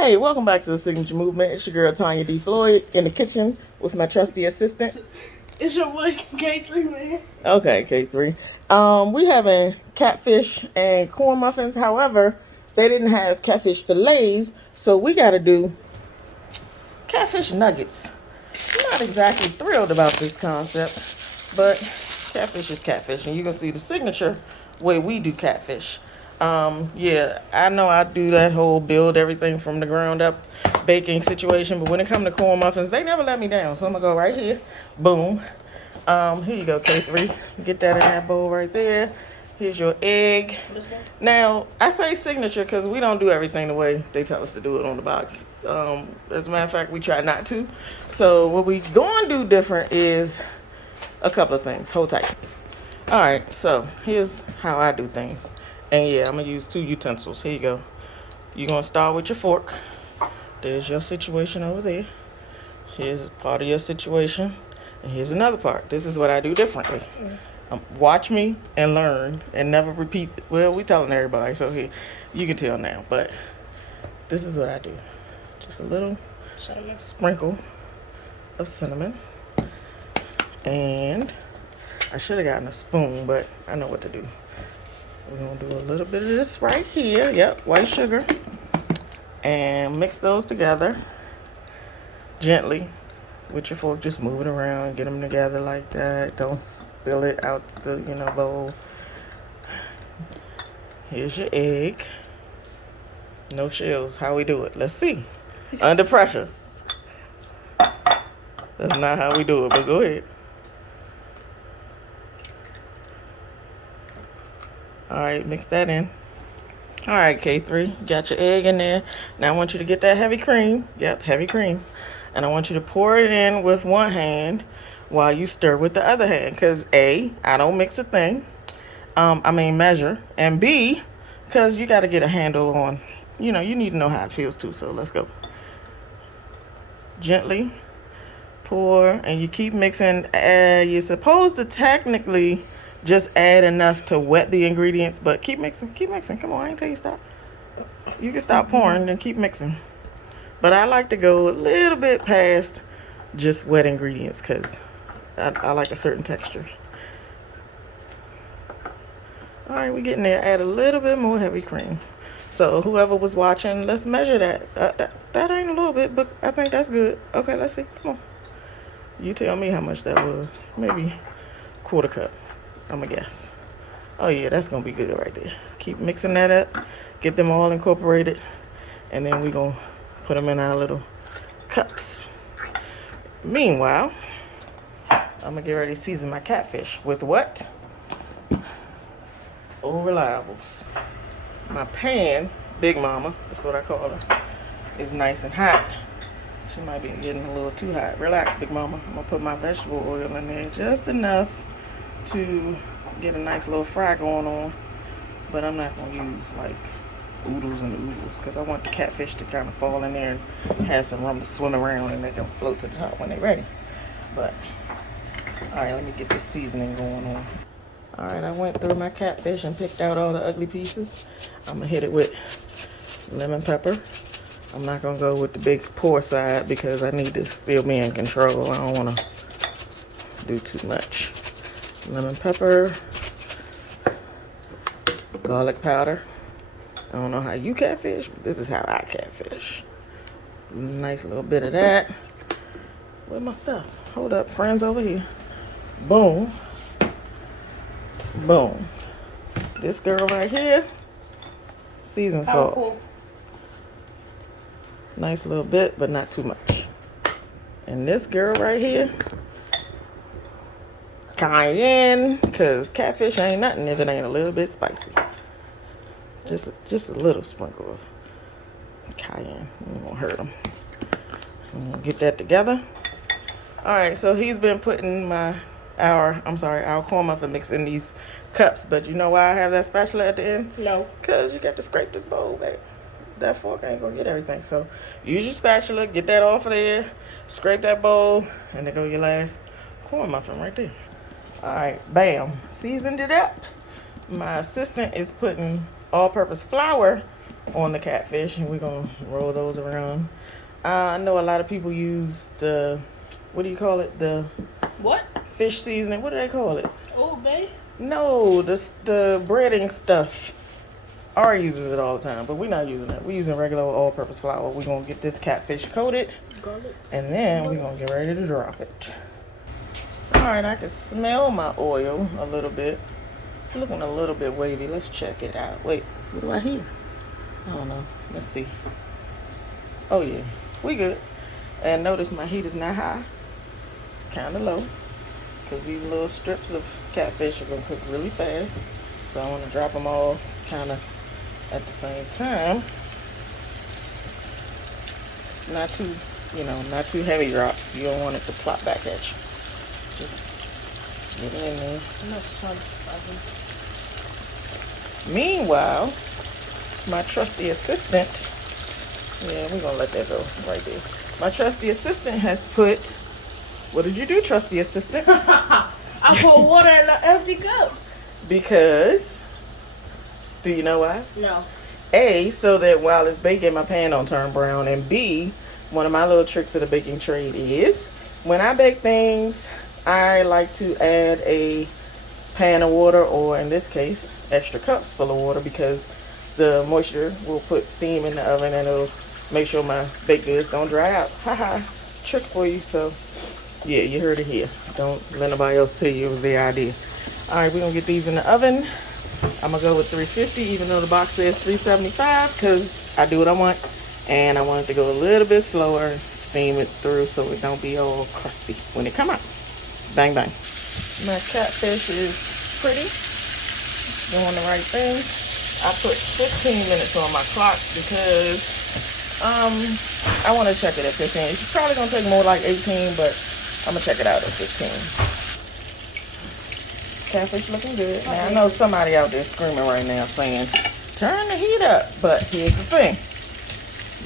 Hey, welcome back to the Signature Movement. It's your girl Tanya D. Floyd in the kitchen with my trusty assistant. It's your boy K3, man. Okay, K3. We having catfish and corn muffins. However, they didn't have catfish fillets, so we got to do catfish nuggets. I'm not exactly thrilled about this concept, but catfish is catfish, and you can see the signature way we do catfish. Yeah, I know I do that whole build everything from the ground up baking situation, but when it comes to corn muffins, they never let me down. So I'm gonna go right here, boom. Here you go, K3. Get that in that bowl right there. Here's your egg. Now, I say signature because we don't do everything the way they tell us to do it on the box. As a matter of fact, we try not to. So what we going to do different is a couple of things. Hold tight. All right, so here's how I do things. And yeah, I'm going to use 2 utensils. Here you go. You're going to start with your fork. There's your situation over there. Here's part of your situation. And here's another part. This is what I do differently. Watch me and learn and never repeat. Well, we telling everybody, so here, you can tell now. But this is what I do. Just a little sprinkle of cinnamon. And I should have gotten a spoon, but I know what to do. We're going to do a little bit of this right here. Yep, white sugar. And mix those together gently with your fork. Just move it around, get them together like that. Don't spill it out the bowl. Here's your egg. No shells. How we do it? Let's see. Under pressure. That's not how we do it, but go ahead. All right, mix that in. All right, K3, got your egg in there. Now I want you to get that heavy cream. Yep, heavy cream. And I want you to pour it in with one hand while you stir with the other hand. Because A, I don't mix a thing. Measure. And B, because you got to get a handle on, you need to know how it feels too. So let's go. Gently pour, and you keep mixing. You're supposed to technically just add enough to wet the ingredients, but keep mixing. Come on, I ain't tell you stop. You can stop pouring and keep mixing. But I like to go a little bit past just wet ingredients because I like a certain texture. All right, we're getting there. Add a little bit more heavy cream. So whoever was watching, let's measure that. That ain't a little bit, but I think that's good. Okay, let's see. Come on. You tell me how much that was. Maybe quarter cup, I'm gonna guess. Oh yeah, that's gonna be good right there. Keep mixing that up. Get them all incorporated. And then we're gonna put them in our little cups. Meanwhile, I'm gonna get ready to season my catfish with what? Old Reliables. My pan, Big Mama, that's what I call her, is nice and hot. She might be getting a little too hot. Relax, Big Mama. I'm gonna put my vegetable oil in there just enough to get a nice little fry going on. But I'm not gonna use like oodles and oodles because I want the catfish to kind of fall in there and have some room to swim around and they can float to the top when they're ready. But all right, let me get this seasoning going on. All right, I went through my catfish and picked out all the ugly pieces. I'm gonna hit it with lemon pepper. I'm not gonna go with the big pour side because I need to still be in control. I don't wanna do too much. Lemon pepper, garlic powder. I don't know how you catfish, but this is how I catfish. Nice little bit of that. Where's my stuff? Hold up, friends over here. Boom. Boom. This girl right here, seasoned salt. Nice little bit, but not too much. And this girl right here, cayenne, because catfish ain't nothing if it ain't a little bit spicy. Just a little sprinkle of cayenne. It won't hurt them. I'm gonna get that together. All right, so he's been putting our corn muffin mix in these cups, but you know why I have that spatula at the end? No. Because you got to scrape this bowl back. That fork ain't gonna get everything. So use your spatula, get that off of there, scrape that bowl, and there go your last corn muffin right there. All right, bam, seasoned it up. My assistant is putting all-purpose flour on the catfish, and we're gonna roll those around. I know a lot of people use the, what do you call it? The What? fish seasoning. What do they call it? Old Bay? No, the breading stuff. Ari uses it all the time, but we're not using that. We're using regular all-purpose flour. We're gonna get this catfish coated, Garlic. and then we're gonna get ready to drop it. All right, I can smell my oil a little bit. It's looking a little bit wavy. Let's check it out. Wait, what do I hear? I don't know. Let's see. Oh yeah, we good. And notice my heat is not high. It's kind of low, because these little strips of catfish are gonna cook really fast. So I want to drop them all kind of at the same time. Not too, not too heavy drops. You don't want it to plop back at you. Just get it in there. Enough sun. Meanwhile, my trusty assistant, yeah, we're going to let that go right there. My trusty assistant has put, what did you do, trusty assistant? I put water in the empty cups. Because, do you know why? No. A, so that while it's baking, my pan don't turn brown. And B, one of my little tricks of the baking trade is, when I bake things, I like to add a pan of water, or in this case, extra cups full of water, because the moisture will put steam in the oven and it'll make sure my baked goods don't dry out. Haha, it's a trick for you. So, yeah, you heard it here. Don't let nobody else tell you it was their idea. All right, we're going to get these in the oven. I'm going to go with 350, even though the box says 375, because I do what I want. And I want it to go a little bit slower, steam it through so it don't be all crusty when it come out. Bang, bang. My catfish is pretty. Doing the right thing. I put 15 minutes on my clock because I want to check it at 15. It's probably going to take more like 18, but I'm going to check it out at 15. Catfish looking good. Now, I know somebody out there screaming right now saying, turn the heat up. But here's the thing.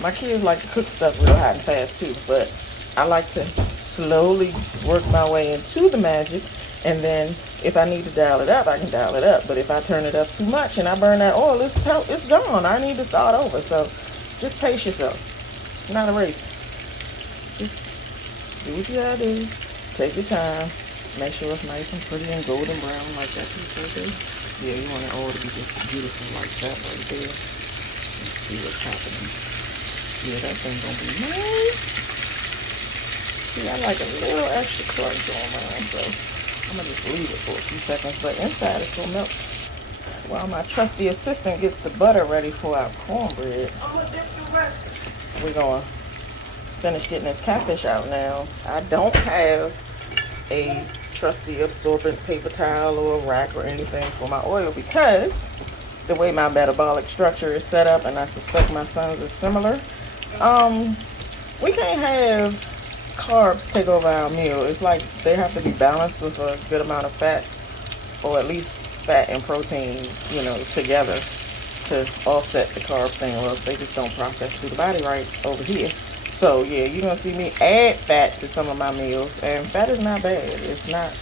My kids like to cook stuff real hot and fast too, but I like to slowly work my way into the magic, and then if I need to dial it up, I can dial it up. But if I turn it up too much and I burn that oil, it's gone. I need to start over. So just pace yourself. It's not a race. Just do what you gotta do. Take your time. Make sure it's nice and pretty and golden brown like that piece right there. Yeah, you want it all to be just beautiful like that right there. Let's see what's happening. Yeah, that thing gonna be nice. See, I like a little extra crunch on mine, so I'm gonna just leave it for a few seconds, but inside it's gonna melt. While my trusty assistant gets the butter ready for our cornbread, I'm gonna dip the rest. we're gonna finish getting this catfish out now. I don't have a trusty absorbent paper towel or a rack or anything for my oil, because the way my metabolic structure is set up, and I suspect my son's is similar, we can't have carbs take over our meal. It's like they have to be balanced with a good amount of fat, or at least fat and protein, together to offset the carb thing, or else they just don't process through the body right over here. So yeah, you're gonna see me add fat to some of my meals, and fat is not bad. It's not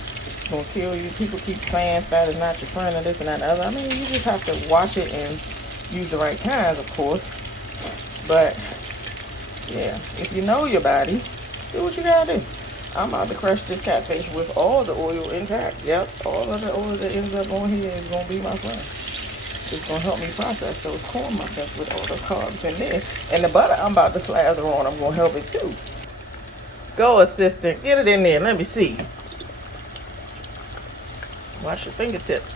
gonna kill you. People keep saying fat is not your friend and this and that and the other. I mean, you just have to watch it and use the right kinds, of course. But yeah, if you know your body, do what you gotta do. I'm about to crush this catfish with all the oil intact. Yep, all of the oil that ends up on here is gonna be my friend. It's gonna help me process those corn muffins with all the carbs in there. And the butter I'm about to slather on, I'm gonna help it too. Go, assistant, get it in there. Let me see. Wash your fingertips.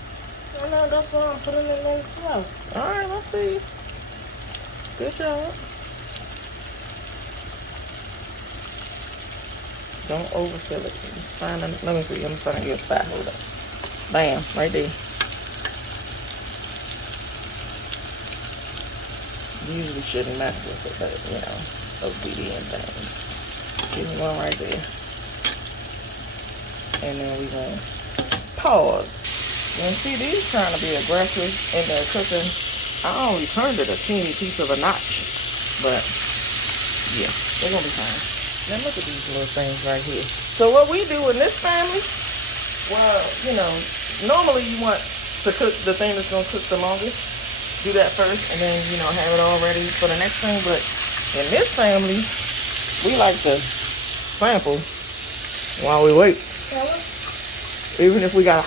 I know, that's why I'm putting it in slow. All right, let's see. Good job. Don't overfill it. Just find let me see. I'm trying to get a spot. Hold up. Bam, right there. Usually shouldn't mess with it, but OCD and things. Give me one right there. And then we're going to pause. And see, these trying to be aggressive in their cooking. I only turned it a teeny piece of a notch. But, yeah, they're going to be fine. Now look at these little things right here. So what we do in this family, well, normally you want to cook the thing that's going to cook the longest. do that first and then, you know, have it all ready for the next thing. But in this family, we like to sample while we wait. Even if we got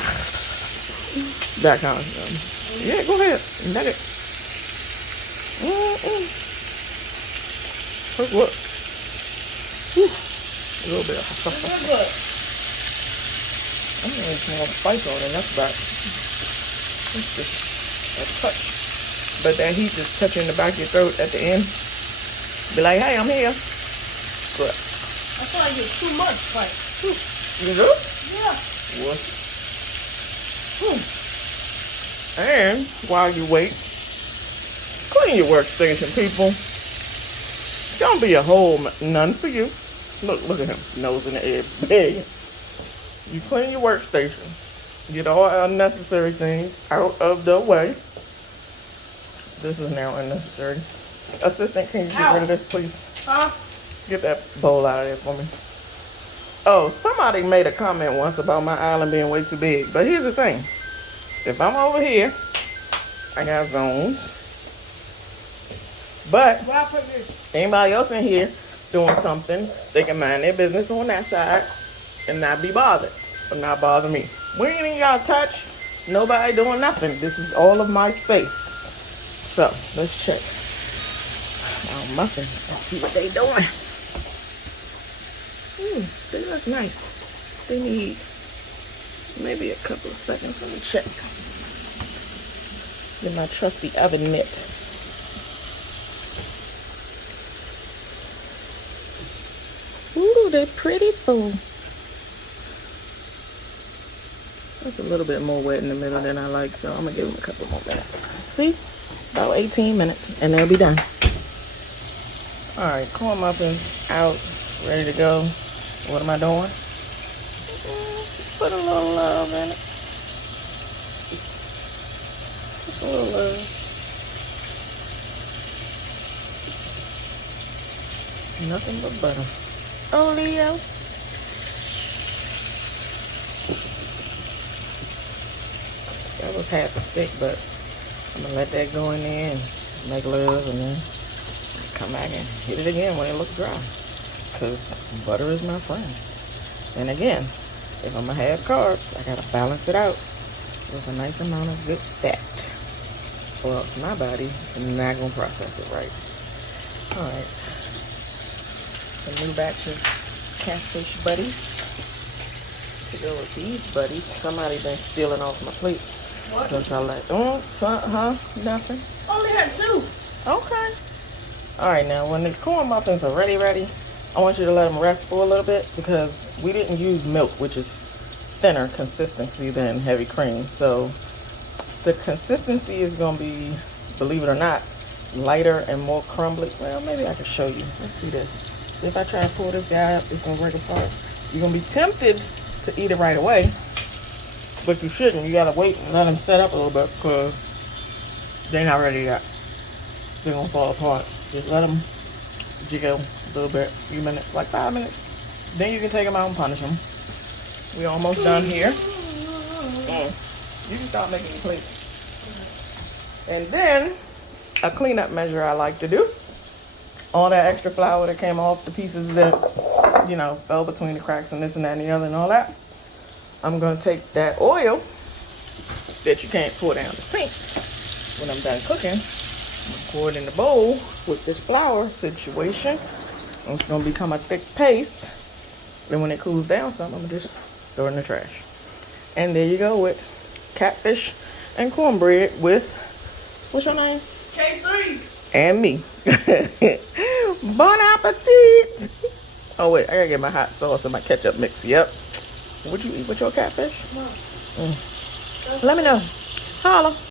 that kind of stuff. Yeah, go ahead. Nut it. What? A little bit. I'm gonna smell spice on it. That's about. It's just a touch. But that heat just touching the back of your throat at the end. Be like, hey, I'm here. But I feel like it's too much spice. you do? Yeah. What? And while you wait, clean your workstation, people. Don't be a whole none for you. Look at him, nose in the air, big. You clean your workstation. Get all unnecessary things out of the way. This is now unnecessary. Assistant, can you get rid of this, please? Huh? Get that bowl out of there for me. Oh, somebody made a comment once about my island being way too big. But here's the thing. If I'm over here, I got zones. But anybody else in here doing something, they can mind their business on that side and not be bothered. Or not bother me. We ain't even got to touch. Nobody doing nothing. This is all of my space. So, let's check our muffins to see what they doing. They look nice. They need maybe a couple of seconds. Let me check. Get my trusty oven mitt. Ooh, they're pretty full. That's a little bit more wet in the middle than I like, so I'm gonna give them a couple more minutes. See? About 18 minutes, and they'll be done. All right, corn muffins out, ready to go. What am I doing? Put a little love in it. Just a little love. Nothing but butter. Oh, Leo. That was half a stick, but I'm gonna let that go in there and make love, and then come back and hit it again when it looks dry. Because butter is my friend. And again, if I'm gonna have carbs, I gotta balance it out with a nice amount of good fat, or else my body is not gonna process it right. All right, a new batch of catfish buddies to go with these buddies. Somebody been stealing off my plate. What? Since I like, nothing. Only had 2. Okay. All right, now when the corn muffins are ready, I want you to let them rest for a little bit because we didn't use milk, which is thinner consistency than heavy cream. So the consistency is going to be, believe it or not, lighter and more crumbly. Well, maybe I can show you. Let's see this. See if I try to pull this guy up, it's going to break apart. You're going to be tempted to eat it right away, but you shouldn't. You got to wait and let them set up a little bit because they're not ready yet. They're going to fall apart. Just let them jiggle a little bit, a few minutes, like 5 minutes. Then you can take them out and punish them. We almost done here. You can start making your plate. And then a cleanup measure I like to do. All that extra flour that came off the pieces that, you know, fell between the cracks and this and that and the other and all that. I'm going to take that oil that you can't pour down the sink when I'm done cooking. I'm going to pour it in the bowl with this flour situation. And it's going to become a thick paste. And when it cools down some, I'm going to just throw it in the trash. And there you go with catfish and cornbread with, what's your name? K3. And me. Bon appetit. Oh wait, I gotta get my hot sauce and my ketchup mix. Yep. Would you eat with your catfish? Let me know. Holla.